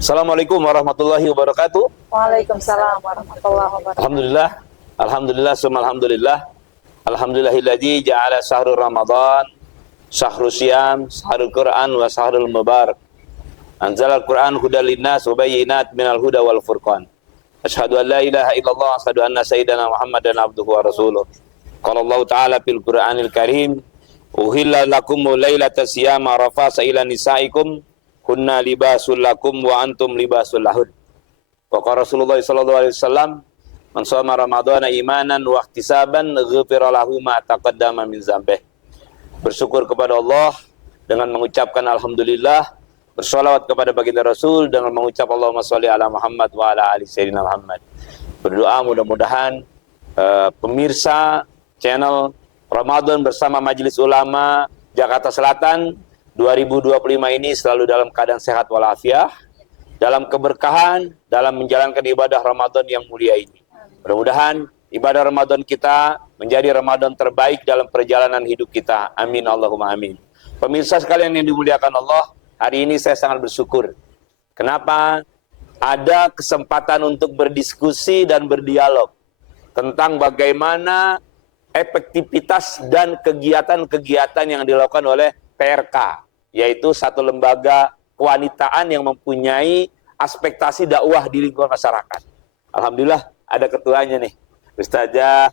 Assalamualaikum warahmatullahi wabarakatuh. Waalaikumsalam warahmatullahi wabarakatuh. Alhamdulillah, alhamdulillah, summa alhamdulillah. Alhamdulillahilladzi ja'ala syahrul Ramadan syahrul syiyam, syahrul Qur'an wa syahrul mubarak. Anzalal Qur'an hudal linnas wa bayyinat minal huda wal furqan. Asyhadu an la ilaha illallah, asyhadu anna sayyidana Muhammadan abduhu wa rasuluh. Qala Allah Ta'ala fil Qur'anil Karim, uhilla lakum lailatas siyam rafasa ila nisaikum kunna libasul lakum wa antum libasul lahun. Wa qala Rasulullah sallallahu alaihi wasallam, man shoma ramadhana imanan wa ihtisaban ghufira lahu ma taqaddama min dzambih. Bersyukur kepada Allah dengan mengucapkan alhamdulillah, bersolawat kepada baginda Rasul dengan mengucap Allahumma sholli ala Muhammad wa ala ali sayyidina Muhammad. Berdoa mudah-mudahan pemirsa channel Ramadan bersama Majelis Ulama Jakarta Selatan 2025 ini selalu dalam keadaan sehat walafiat, dalam keberkahan, dalam menjalankan ibadah Ramadan yang mulia ini. Mudah-mudahan ibadah Ramadan kita menjadi Ramadan terbaik dalam perjalanan hidup kita. Amin Allahumma amin. Pemirsa sekalian yang dimuliakan Allah, hari ini saya sangat bersyukur. Kenapa? Ada kesempatan untuk berdiskusi dan berdialog tentang bagaimana efektivitas dan kegiatan-kegiatan yang dilakukan oleh PRK, yaitu satu lembaga kewanitaan yang mempunyai aspektasi dakwah di lingkungan masyarakat. Alhamdulillah ada ketuanya nih, Ustazah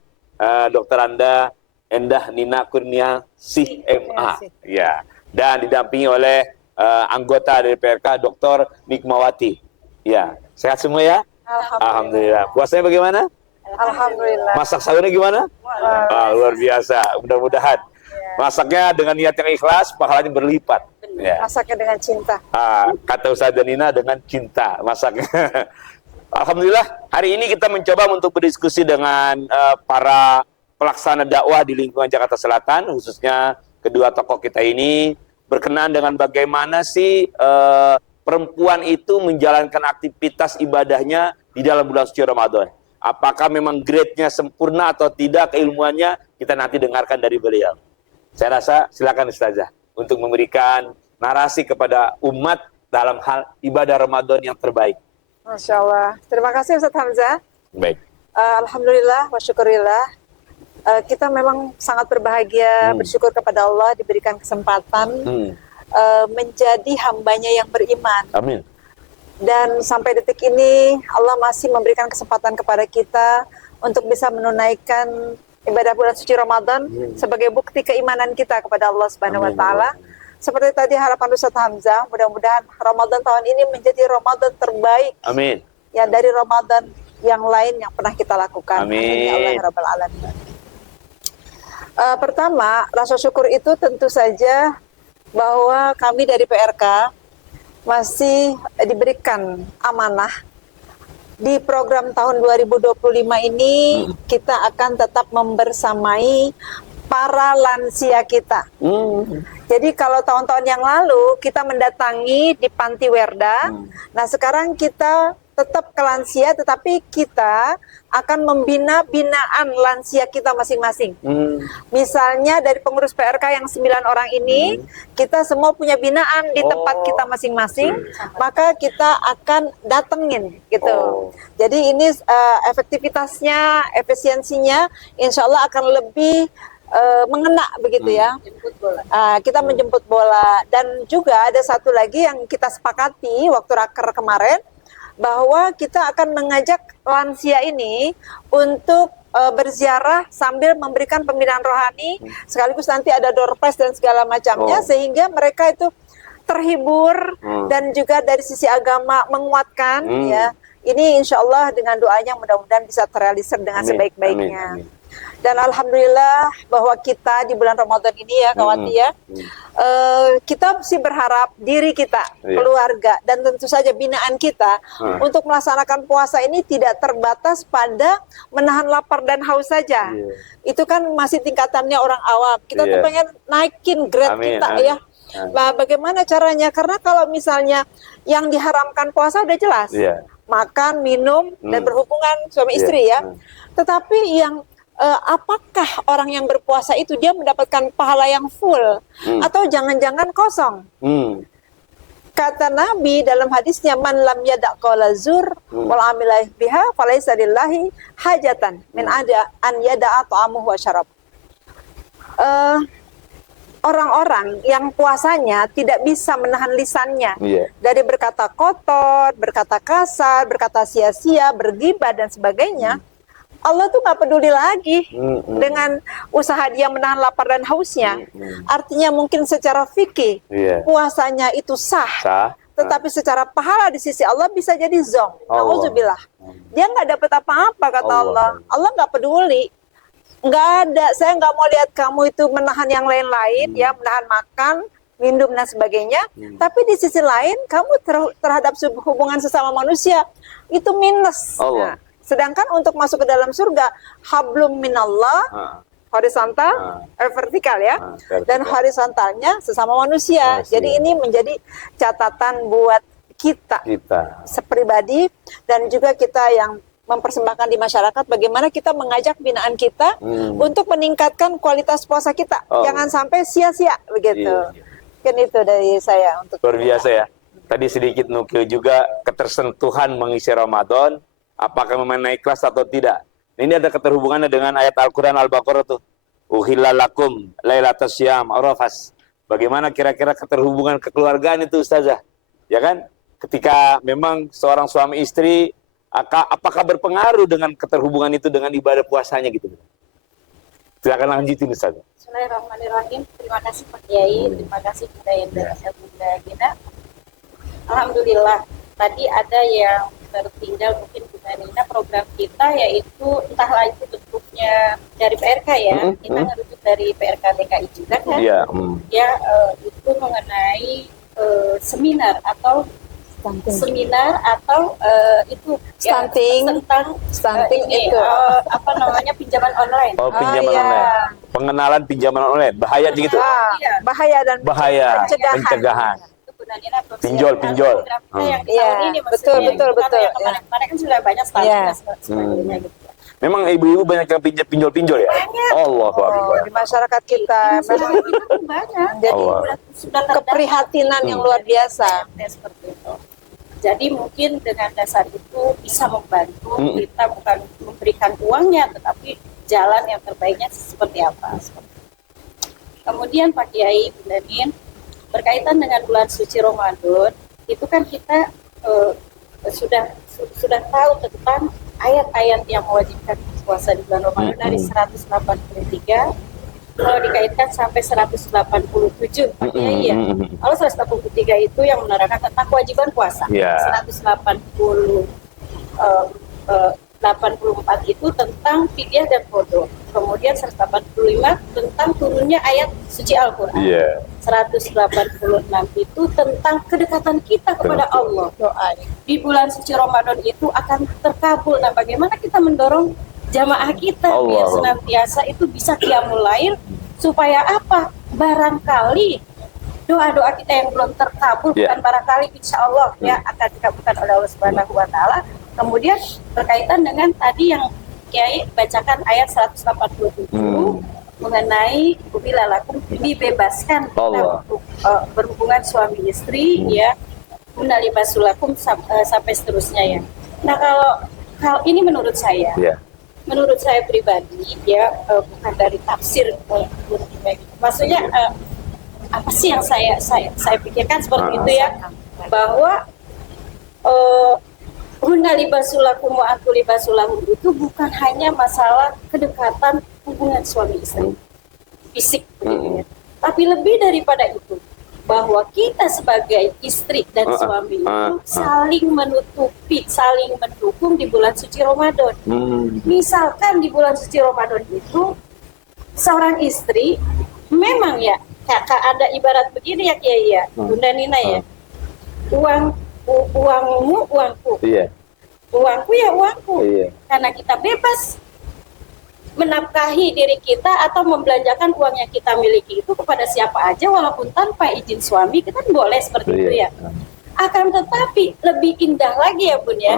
Dr. Endah Nina Kurnia CMA, ya, dan didampingi oleh anggota dari PRK Dr. Nikmawati. Ya, sehat semua ya? Alhamdulillah. Puasanya bagaimana? Alhamdulillah. Masak sahurnya gimana? Luar biasa. Mudah-mudahan masaknya dengan niat yang ikhlas, pahalanya berlipat. Ya. Masaknya dengan cinta. Kata Ustazah Nina, dengan cinta masaknya. Alhamdulillah, hari ini kita mencoba untuk berdiskusi dengan para pelaksana dakwah di lingkungan Jakarta Selatan, khususnya kedua tokoh kita ini, berkenaan dengan bagaimana sih perempuan itu menjalankan aktivitas ibadahnya di dalam bulan suci Ramadan. Apakah memang grade-nya sempurna atau tidak, keilmuannya, kita nanti dengarkan dari beliau. Saya rasa silakan Ustazah untuk memberikan narasi kepada umat dalam hal ibadah Ramadan yang terbaik. Masya Allah. Terima kasih Ustaz Hamzah. Baik. Alhamdulillah wa syukurillah. Kita memang sangat berbahagia, bersyukur kepada Allah diberikan kesempatan menjadi hambanya yang beriman. Amin. Dan sampai detik ini Allah masih memberikan kesempatan kepada kita untuk bisa menunaikan ibadah bulan suci Ramadan sebagai bukti keimanan kita kepada Allah Subhanahu wa taala. Seperti tadi harapan Ustaz Hamzah, mudah-mudahan Ramadan tahun ini menjadi Ramadan terbaik. Amin. Ya, dari Ramadan yang lain yang pernah kita lakukan. Amin. Ya Allah ya Rabbal Alamin. Pertama, rasa syukur itu tentu saja bahwa kami dari PRK masih diberikan amanah di program tahun 2025 ini. Kita akan tetap membersamai para lansia kita. Jadi kalau tahun-tahun yang lalu kita mendatangi di Panti Werda, nah sekarang kita tetap ke lansia, tetapi kita akan membina binaan lansia kita masing-masing. Misalnya dari pengurus PRK yang 9 orang ini, kita semua punya binaan di tempat kita masing-masing, maka kita akan datengin gitu. Jadi ini efektivitasnya, efisiensinya insya Allah akan lebih mengena begitu ya. Kita menjemput bola. Dan juga ada satu lagi yang kita sepakati waktu raker kemarin, bahwa kita akan mengajak lansia ini untuk berziarah sambil memberikan pembinaan rohani, sekaligus nanti ada door prize dan segala macamnya, sehingga mereka itu terhibur dan juga dari sisi agama menguatkan ya. Ini insya Allah dengan doanya mudah-mudahan bisa terrealisir dengan sebaik-baiknya. Dan alhamdulillah bahwa kita di bulan Ramadan ini ya Kawati ya, kita sih berharap diri kita, keluarga, dan tentu saja binaan kita untuk melaksanakan puasa ini tidak terbatas pada menahan lapar dan haus saja. Itu kan masih tingkatannya orang awam. Kita tuh pengen naikin grade kita ya. Nah, bagaimana caranya? Karena kalau misalnya yang diharamkan puasa udah jelas, makan, minum, dan berhubungan suami istri ya. Tetapi yang apakah orang yang berpuasa itu dia mendapatkan pahala yang full atau jangan-jangan kosong? Kata Nabi dalam hadisnya, man lam yada' qawla zur wal amila biha falaysa lillahi hajatan min ada an yada'a ta'amuhu wa syarab. Orang-orang yang puasanya tidak bisa menahan lisannya dari berkata kotor, berkata kasar, berkata sia-sia, bergibah dan sebagainya, Allah tuh nggak peduli lagi dengan usaha dia menahan lapar dan hausnya. Artinya mungkin secara fikih puasanya itu sah, tetapi secara pahala di sisi Allah bisa jadi zong. Nauzubillah. Dia nggak dapat apa-apa kata Allah. Allah nggak peduli. Nggak ada. Saya nggak mau lihat kamu itu menahan yang lain-lain, ya menahan makan, minum dan sebagainya. Tapi di sisi lain kamu terhadap hubungan sesama manusia itu minus. Nah, sedangkan untuk masuk ke dalam surga, hablum minallah, horizontal, vertikal ya, dan horizontalnya sesama manusia. Jadi ini menjadi catatan buat kita sepribadi dan juga kita yang mempersembahkan di masyarakat, bagaimana kita mengajak binaan kita untuk meningkatkan kualitas puasa kita. Jangan sampai sia-sia begitu. Mungkin itu dari saya untuk luar biasa ya. Tadi sedikit nukil juga ketersentuhan mengisi Ramadan. Apakah memang naik kelas atau tidak? Ini ada keterhubungannya dengan ayat Al-Quran Al-Baqarah tuh. Uhilla lakum lailatas syiyam arafas. Bagaimana kira-kira keterhubungan kekeluargaan itu Ustazah? Ya kan? Ketika memang seorang suami istri, apakah berpengaruh dengan keterhubungan itu dengan ibadah puasanya gitu? Silakan lanjutin Ustazah. Bismillahirrahmanirrahim. Terima kasih Pak Kiai, terima kasih Bunda Indonesia Bunda Gina. Alhamdulillah. Tadi ada yang tertinggal mungkin Bunda Nina, program kita yaitu entahlah itu bentuknya dari PRK ya, kita ngerujuk dari PRK DKI juga kan, itu mengenai seminar atau itu stunting, ya, tentang itu apa namanya pinjaman online. Pinjaman online. Pengenalan pinjaman online, bahaya gitu. Bahaya dan pencegahan. Pinjol. Yang ini betul. Kemarin kan sudah banyak sebagainya gitu. Memang ibu-ibu banyak yang pinjol ya? Banyak. Allahu Akbar. Di masyarakat kita memang banyak. Jadi sudah keprihatinan yang luar biasa. Seperti itu. Jadi mungkin dengan dasar itu bisa membantu kita bukan memberikan uangnya, tetapi jalan yang terbaiknya seperti apa. Kemudian Pak Kiai, Bunda Nin, berkaitan dengan bulan suci Ramadan, itu kan kita sudah tahu tentang ayat-ayat yang mewajibkan puasa di bulan Ramadan dari 183, kalau dikaitkan sampai 187. Ya. Kalau 183 itu yang menerangkan tentang kewajiban puasa. 184 itu tentang fidyah dan qadha. Kemudian 185 tentang turunnya ayat suci Al-Qur'an. 186 itu tentang kedekatan kita kepada Allah. Doa di bulan suci Ramadan itu akan terkabul. Nah, bagaimana kita mendorong jamaah kita biar senantiasa itu bisa qiyamul lail, supaya apa? Barangkali doa-doa kita yang belum terkabul, bukan barangkali, insya Allah ya akan dikabulkan oleh Allah Subhanahu wa Ta'ala. Kemudian berkaitan dengan tadi yang Kiai bacakan ayat 187 mengenai ubilalakum, dibebaskan kita untuk berhubungan suami istri ya, munalibasulakum sampai seterusnya ya. Nah, kalau ini menurut saya pribadi ya, bukan dari tafsir, maksudnya apa sih yang saya pikirkan seperti itu ya, bahwa huna libasulakum wa antum libasulahum itu bukan hanya masalah kedekatan hubungan suami istri fisik begitu ya. Tapi lebih daripada itu, bahwa kita sebagai istri dan suami itu saling menutupi, saling mendukung di bulan suci Ramadan. Misalkan di bulan suci Ramadan itu seorang istri memang ya ada ibarat begini ya Kiai ya, Bunda Nina ya, uangmu uangku, uangku ya uangku, karena kita bebas menafkahi diri kita atau membelanjakan uang yang kita miliki itu kepada siapa aja walaupun tanpa izin suami, kita boleh seperti itu ya. Akan tetapi lebih indah lagi ya Bun ya,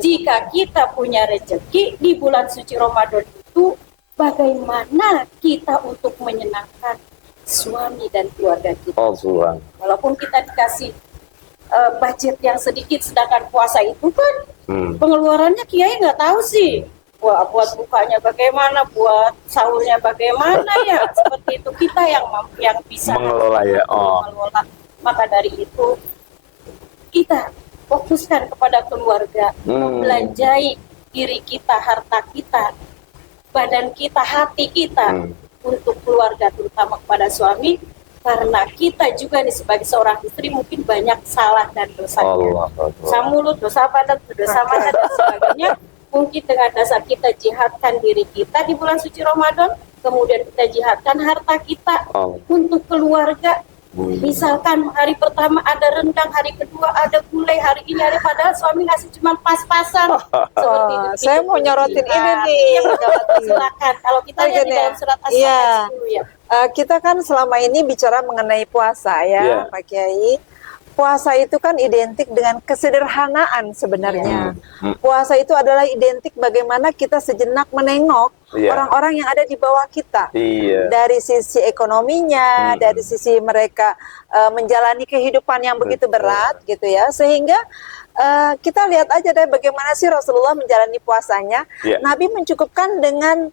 jika kita punya rezeki di bulan suci Ramadan itu, bagaimana kita untuk menyenangkan suami dan keluarga kita. Walaupun kita dikasih budget yang sedikit, sedangkan puasa itu kan pengeluarannya kiai nggak tahu sih. Wah, buat bukanya bagaimana, buat sahurnya bagaimana ya, seperti itu kita yang bisa mengelola ya. mengelola. Maka dari itu kita fokuskan kepada keluarga, membelanjai diri kita, harta kita, badan kita, hati kita untuk keluarga, terutama kepada suami, karena kita juga nih sebagai seorang istri mungkin banyak salah dan dosanya. Dosa mulut, dosa badan, dosa mata dan sebagainya. Mungkin dengan dasar kita jihadkan diri kita di bulan suci Ramadan, kemudian kita jihadkan harta kita untuk keluarga. Misalkan hari pertama ada rendang, hari kedua ada gulai, hari ini ada, padahal suami ngasih cuma pas-pasan. Seperti itu. Saya mau nyorotin ini nih. Silakan. Kalau kita lihat di dalam surat As-Saffat 10 ya. Kita kan selama ini bicara mengenai puasa ya, Pak Kiai. Puasa itu kan identik dengan kesederhanaan sebenarnya. Puasa itu adalah identik bagaimana kita sejenak menengok orang-orang yang ada di bawah kita. Dari sisi ekonominya, dari sisi mereka menjalani kehidupan yang begitu berat gitu ya. Sehingga kita lihat aja deh bagaimana sih Rasulullah menjalani puasanya. Nabi mencukupkan dengan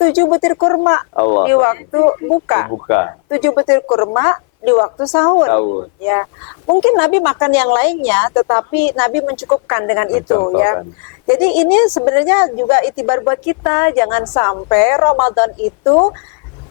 7 butir kurma di waktu buka. 7 butir kurma di waktu sahur. Ya, mungkin Nabi makan yang lainnya, tetapi Nabi mencukupkan dengan itu ya. Jadi ini sebenarnya juga itibar buat kita, jangan sampai Ramadan itu,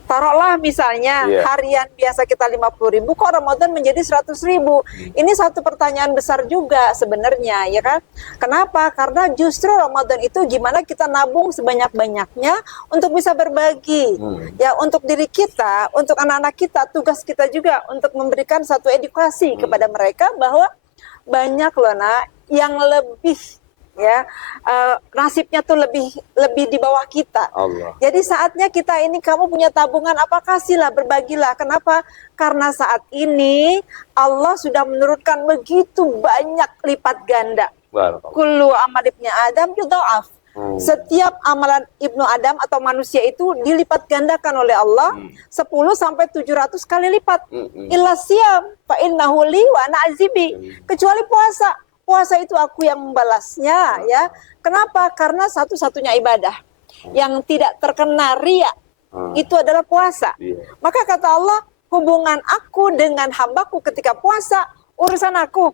taruhlah misalnya harian biasa kita 50.000, kok Ramadan menjadi 100.000. Ini satu pertanyaan besar juga sebenarnya, ya kan? Kenapa? Karena justru Ramadan itu gimana kita nabung sebanyak-banyaknya untuk bisa berbagi. Ya, untuk diri kita, untuk anak-anak kita, tugas kita juga untuk memberikan satu edukasi kepada mereka bahwa banyak loh nak yang lebih nasibnya tuh lebih di bawah kita. Jadi saatnya kita ini, kamu punya tabungan apa, kasihlah, berbagilah. Kenapa? Karena saat ini Allah sudah menurunkan begitu banyak lipat ganda. Kullu amal ibni Adam yudha'af. Setiap amalan Ibnu Adam atau manusia itu dilipat gandakan oleh Allah 10 sampai 700 kali lipat. Illa siyam fa innahu li wa ana azibi. Kecuali puasa. Puasa itu aku yang membalasnya ya. Kenapa? Karena satu-satunya ibadah yang tidak terkena riya itu adalah puasa. Maka kata Allah, hubungan aku dengan hambaku ketika puasa urusan aku.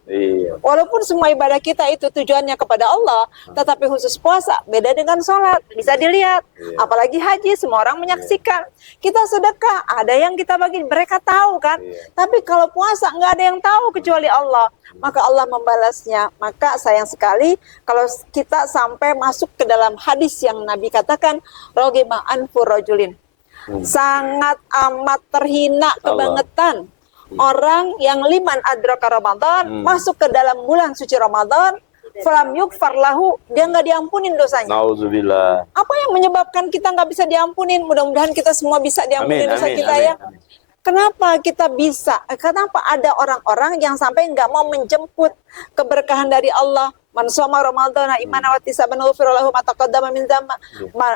Walaupun semua ibadah kita itu tujuannya kepada Allah, tetapi khusus puasa beda dengan sholat. Bisa dilihat, apalagi haji, semua orang menyaksikan. Kita sedekah, ada yang kita bagi, mereka tahu kan. Tapi kalau puasa nggak ada yang tahu kecuali Allah. Maka Allah membalasnya. Maka sayang sekali kalau kita sampai masuk ke dalam hadis yang Nabi katakan, rogima anfu rajulin. Sangat amat terhina, kebangetan orang yang liman adraka Ramadan, masuk ke dalam bulan suci Ramadan, falam yukfar lahu, dia nggak diampunin dosanya. Nauzubillah. Apa yang menyebabkan kita nggak bisa diampunin? Mudah-mudahan kita semua bisa diampunin dosa kita ya. Kenapa kita bisa? Kenapa ada orang-orang yang sampai nggak mau menjemput keberkahan dari Allah? Man shoma ramadhana imanan wa ihtisaban ghufira lahu ma taqaddama min dzambi.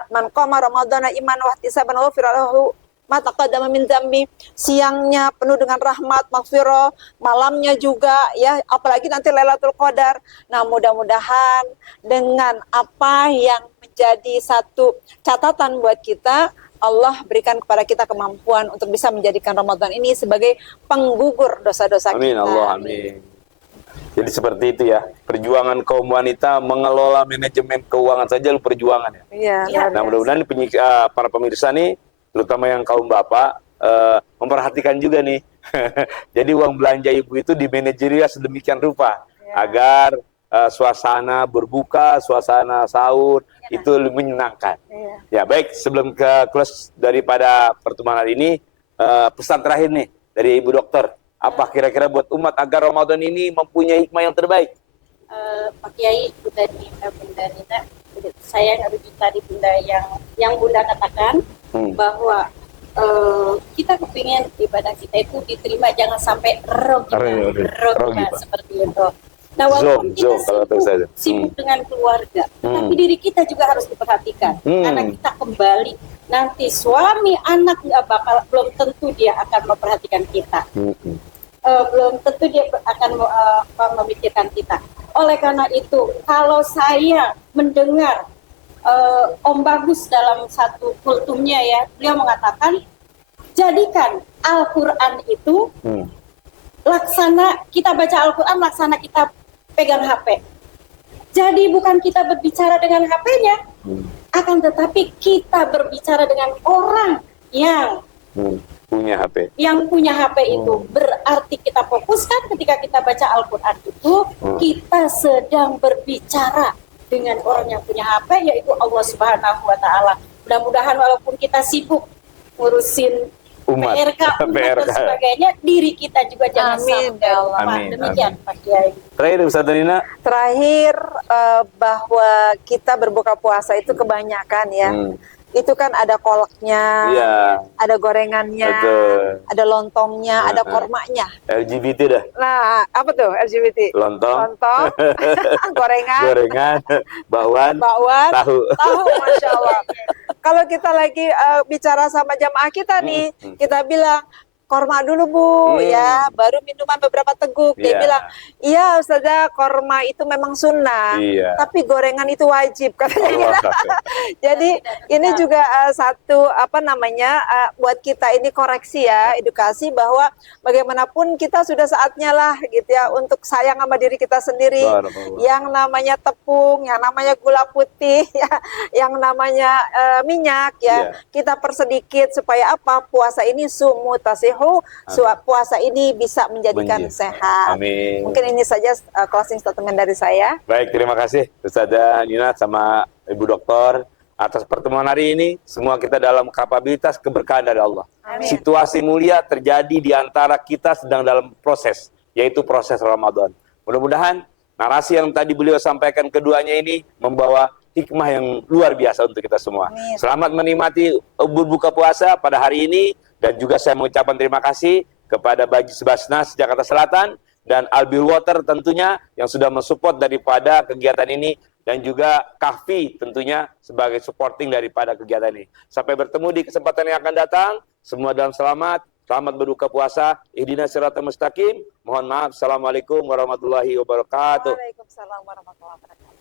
Man qama ramadhana imanan wa ihtisaban ghufira lahu ma taqaddama min dzambi. Siangnya penuh dengan rahmat, maghfirah, malamnya juga ya, apalagi nanti Lailatul Qadar. Nah, mudah-mudahan dengan apa yang menjadi satu catatan buat kita, Allah berikan kepada kita kemampuan untuk bisa menjadikan Ramadan ini sebagai penggugur dosa-dosa kita. Amin, Allah, amin. Jadi seperti itu ya, perjuangan kaum wanita mengelola manajemen keuangan saja lu perjuangan ya. Iya. Nah, mudah-mudahan para pemirsa nih, terutama yang kaum bapak, memperhatikan juga nih. Jadi uang belanja ibu itu dimanajerial sedemikian rupa agar suasana berbuka, suasana sahur itu lebih menyenangkan. Ya, baik, sebelum ke close daripada pertemuan hari ini, pesan terakhir nih dari Ibu Dokter. Apa kira-kira buat umat agar Ramadan ini mempunyai hikmah yang terbaik? Pak Kiai, Bunda Nina, saya ngerujuk tadi Bunda yang Bunda katakan bahwa kita kepingin ibadah kita itu diterima, jangan sampai rogi seperti itu. Nah, walaupun kita sibuk dengan keluarga, tapi diri kita juga harus diperhatikan. Karena kita kembali nanti suami, anak belum tentu dia akan memperhatikan kita. belum tentu dia akan memikirkan kita. Oleh karena itu, kalau saya mendengar Om Bagus dalam satu kultumnya ya, beliau mengatakan, jadikan Al-Quran itu laksana kita baca Al-Quran, laksana kita pegang HP. Jadi bukan kita berbicara dengan HP-nya, akan tetapi kita berbicara dengan orang yang punya HP. Yang punya HP itu. Berarti kita fokuskan ketika kita baca Al-Quran itu, kita sedang berbicara dengan orang yang punya HP, yaitu Allah Subhanahu wa Ta'ala. Mudah-mudahan walaupun kita sibuk ngurusin Umat. PRK dan sebagainya, diri kita juga jangan Amin, sampai ya Allah. lupa. Amin, Demikian amin. Pak Kiai. Terakhir Ustaz Nina. Terakhir bahwa kita berbuka puasa itu kebanyakan ya. Itu kan ada kolaknya, Iya. ada gorengannya, Betul. ada lontongnya, ada kormanya. LGBT dah. Nah, apa tuh LGBT? Lontong, Lontong, gorengan, gorengan, bakwan, bakwan, tahu. tahu, Masya Allah. Kalau kita lagi bicara sama jamaah kita nih, kita bilang, korma dulu Bu, ya, baru minuman beberapa teguk. Dia Iya. bilang, iya Ustazah, korma itu memang sunnah, Iya. tapi gorengan itu wajib, katanya Allah. kita. Jadi ini juga satu buat kita ini koreksi ya, edukasi bahwa bagaimanapun kita sudah saatnya lah gitu ya untuk sayang sama diri kita sendiri. Barakallah. Yang namanya tepung, yang namanya gula putih, ya, yang namanya minyak ya, kita persedikit supaya apa? Puasa ini sumutasihu, puasa ini bisa menjadikan sehat. Amin. Mungkin ini saja closing statement dari saya. Baik, terima kasih Ustazah Nina sama Ibu Doktor atas pertemuan hari ini. Semua kita dalam kapabilitas keberkahan dari Allah. Amin. Situasi mulia terjadi di antara kita sedang dalam proses, yaitu proses Ramadan. Mudah-mudahan narasi yang tadi beliau sampaikan keduanya ini membawa hikmah yang luar biasa untuk kita semua. Amin. Selamat menikmati berbuka puasa pada hari ini, dan juga saya mengucapkan terima kasih kepada Bajis Basnas Jakarta Selatan dan Albir Water tentunya yang sudah mensupport daripada kegiatan ini, dan juga Kahfi tentunya sebagai supporting daripada kegiatan ini. Sampai bertemu di kesempatan yang akan datang. Semua dalam selamat berbuka puasa. Ihdinas siratal mustaqim. Mohon maaf. Assalamualaikum warahmatullahi wabarakatuh. Waalaikumsalam warahmatullahi wabarakatuh.